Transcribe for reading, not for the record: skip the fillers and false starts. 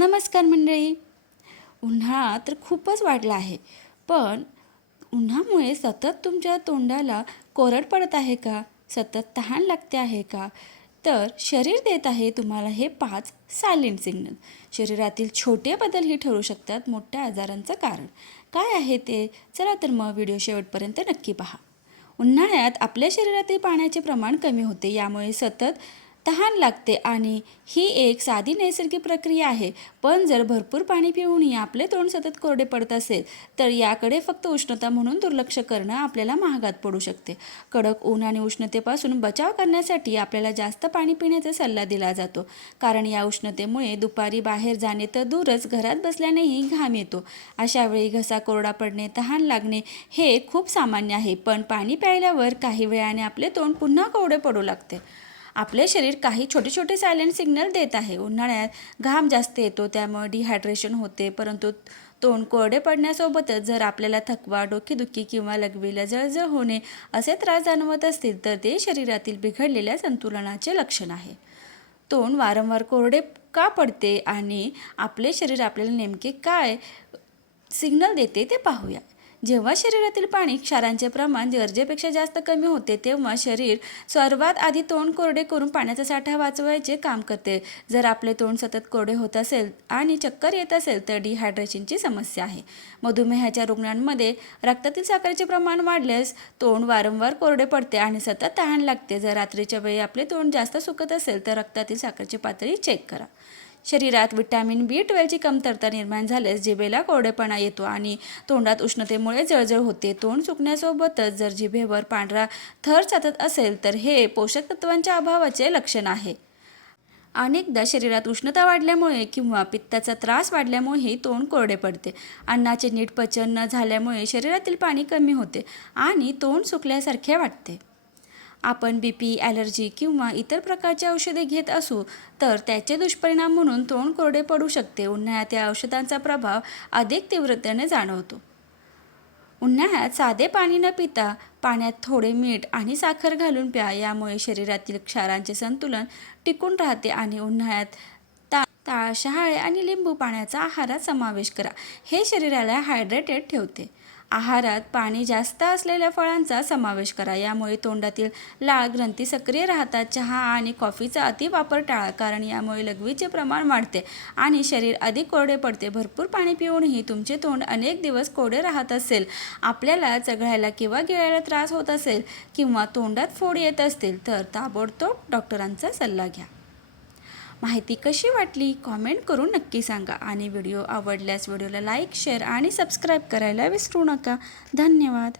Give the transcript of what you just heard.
नमस्कार मंडळी. उन्हाळा तर खूपच वाढला आहे, पण उन्हामुळे सतत तुमच्या तोंडाला कोरड पडत आहे का? सतत तहान लागते आहे का? तर शरीर देत आहे तुम्हाला हे 5 सायलेंट सिग्नल. शरीरातील छोटे बदलही ठरू शकतात मोठ्या आजारांचं कारण. काय आहे ते? चला तर मग व्हिडिओ शेवटपर्यंत नक्की पहा. उन्हाळ्यात आपल्या शरीरातील पाण्याचे प्रमाण कमी होते, यामुळे सतत तहान लागते आणि ही एक साधी नैसर्गिक प्रक्रिया आहे. पण जर भरपूर पाणी पिऊनही आपले तोंड सतत कोरडे पडत असेल तर याकडे फक्त उष्णता म्हणून दुर्लक्ष करणं आपल्याला महागात पडू शकते. कडक ऊन आणि उष्णतेपासून बचाव करण्यासाठी आपल्याला जास्त पाणी पिण्याचा सल्ला दिला जातो, कारण या उष्णतेमुळे दुपारी बाहेर जाणे तर दूरच, घरात बसल्यानेही घाम येतो. अशा वेळी घसा कोरडा पडणे, तहान लागणे हे खूप सामान्य आहे. पण पाणी प्यायल्यावर काही वेळाने आपले तोंड पुन्हा कोरडे पडू लागते. आपले शरीर काही छोटे छोटे सायलेंट सिग्नल देत आहे. उन्हाळ्यात घाम जास्त येतो, त्यामुळे डिहायड्रेशन होते. परंतु तोंड कोरडे पडण्यासोबतच जर आपल्याला थकवा, डोकेदुखी किंवा लघवीला जळजळ होणे असे त्रास जाणवत असतील तर ते शरीरातील बिघडलेल्या संतुलनाचे लक्षण आहे. तोंड वारंवार कोरडे का पडते आणि आपले शरीर आपल्याला नेमके काय सिग्नल देते ते पाहूया. जेव्हा शरीरातील पाणी क्षारांचे प्रमाण गरजेपेक्षा जास्त कमी होते तेव्हा शरीर सर्वात आधी तोंड कोरडे करून पाण्याचा साठा वाचवायचे काम करते. जर आपले तोंड सतत कोरडे होत असेल आणि चक्कर येत असेल तर डिहायड्रेशनची समस्या आहे. मधुमेहाच्या रुग्णांमध्ये रक्तातील साखरेचे प्रमाण वाढल्यास तोंड वारंवार कोरडे पडते आणि सतत तहान लागते. जर रात्रीच्या वेळी आपले तोंड जास्त सुकत असेल तर रक्तातील साखरेची पातळी चेक करा. शरीरात विटॅमिन B12ची कमतरता निर्माण झाल्यास जिभेला कोरडेपणा येतो आणि तोंडात उष्णतेमुळे जळजळ होते. तोंड सुकण्यासोबतच जर जिभेवर पांढरा थर साचत असेल तर हे पोषक तत्वांच्या अभावाचे लक्षण आहे. अनेकदा शरीरात उष्णता वाढल्यामुळे किंवा पित्ताचा त्रास वाढल्यामुळेही तोंड कोरडे पडते. अन्नाचे नीट पचन न झाल्यामुळे शरीरातील पाणी कमी होते आणि तोंड सुकल्यासारखे वाटते. आपण BP, ॲलर्जी किंवा इतर प्रकारची औषधे घेत असू तर त्याचे दुष्परिणाम म्हणून तोंड कोरडे पडू शकते. उन्हाळ्यात या औषधांचा प्रभाव अधिक तीव्रतेने जाणवतो. उन्हाळ्यात साधे पाणी न पिता पाण्यात थोडे मीठ आणि साखर घालून प्या. यामुळे शरीरातील क्षारांचे संतुलन टिकून राहते आणि उन्हाळ्यात ताळ, शहाळे आणि लिंबू पाण्याचा आहारात समावेश करा. हे शरीराला हायड्रेटेड ठेवते. आहारात पाणी जास्त असलेल्या फळांचा समावेश करा. यामुळे तोंडातील लाळ ग्रंथी सक्रिय राहतात. चहा आणि कॉफीचा अतिवापर टाळा, कारण यामुळे लघवीचे प्रमाण वाढते आणि शरीर अधिक कोरडे पडते. भरपूर पाणी पिऊनही तुमचे तोंड अनेक दिवस कोरडे राहत असेल, आपल्याला चघळायला किंवा गिळायला त्रास होत असेल किंवा तोंडात फोड येत असतील तर ताबडतोब डॉक्टरांचा सल्ला घ्या. माहिती कशी वाटली कॉमेंट करून नक्की सांगा आणि व्हिडिओ आवडल्यास व्हिडिओला लाईक, शेअर आणि सबस्क्राईब करायला विसरू नका. धन्यवाद.